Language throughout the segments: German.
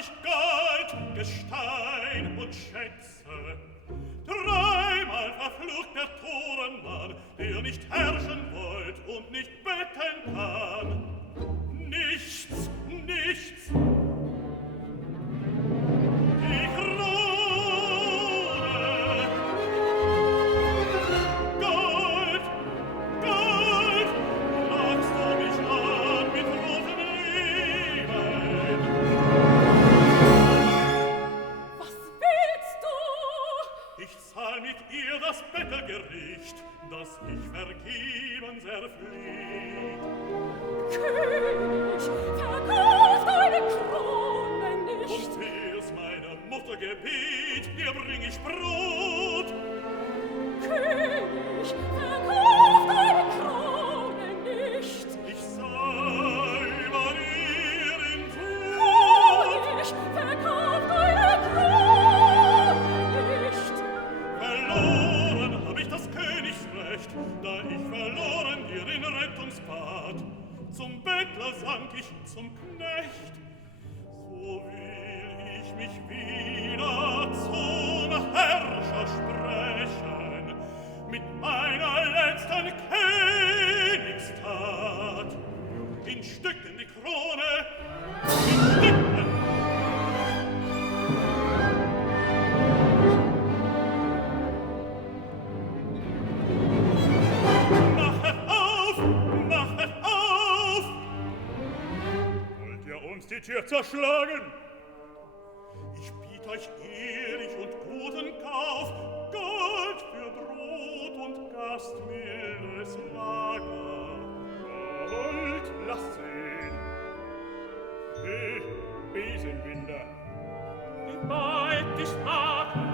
ich Gold, Gestein und Schätze. Dreimal verflucht der Torenmann, der nicht herrschen wollt und nicht betten kann. Nichts, nichts. Die Krone. Gold, Gold, lachst du mich an mit roten Lieben. Was willst du? Ich zahl mit ihr das Bettelgericht, das ich vergebens erfleht. König, verkauf deine Krone nicht. Und wär's meine Mutter gebet, ihr bring ich Brot. König, verkauf deine Krone nicht. Ich sei über ihren Tod. König, verkauf deine Krone nicht. Verloren hab ich das Königsrecht, da ich verloren dir den Rettungspfad. Zum Bettler sank ich zum Knecht, so will ich mich wieder zum Herrscher sprechen, mit meiner letzten Königstat. In Stücken die Krone, in Stücken. Machet auf, machet auf! Wollt ihr uns die Tür zerschlagen? Ich biet euch ehrlich und guten Kauf, Gold für Brot und gastmildes Lager. Gold, lasst sehen. Hey, Besenbinder. Bald ist mager.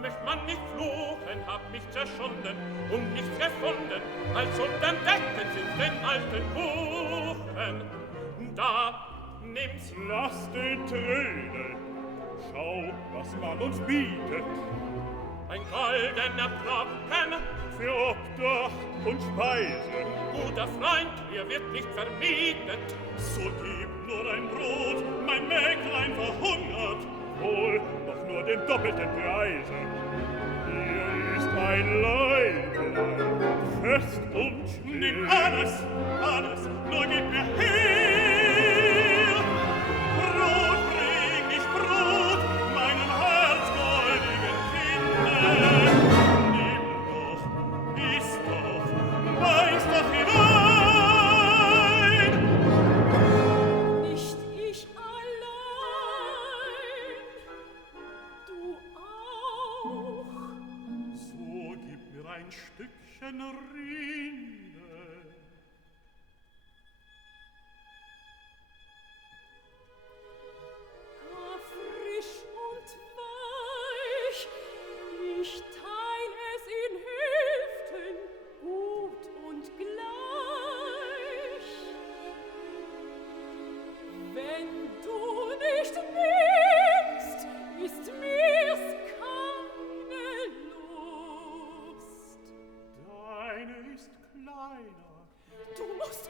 Möcht man nicht fluchen, hab mich zerschonden und nichts gefunden, als unterm Decken sind den alten Kuchen. Da nimm's. Lass den Tränen. Schau, was man uns bietet. Ein goldener Brocken für Obdach und Speise. Guter Freund, mir wird nicht vermietet. So gib nur ein Brot, mein Mäglein verhungert. Wohl, doch nur den doppelten Preise. Hier ist ein Leiblein, fest und still. Nimm alles, alles, nur gib mir her. Brot bring ich Brot, meinem herzgoldigen Kinde. Nimm doch, iss doch, beiß doch hinein. Nicht ich allein, du auch. So gib mir ein Stückchen Rinde. Frisch und weich, ich teil es in Hälften, gut und gleich. Wenn du nicht nimmst, ist mir's keine Lust. Deine ist kleiner. Du musst!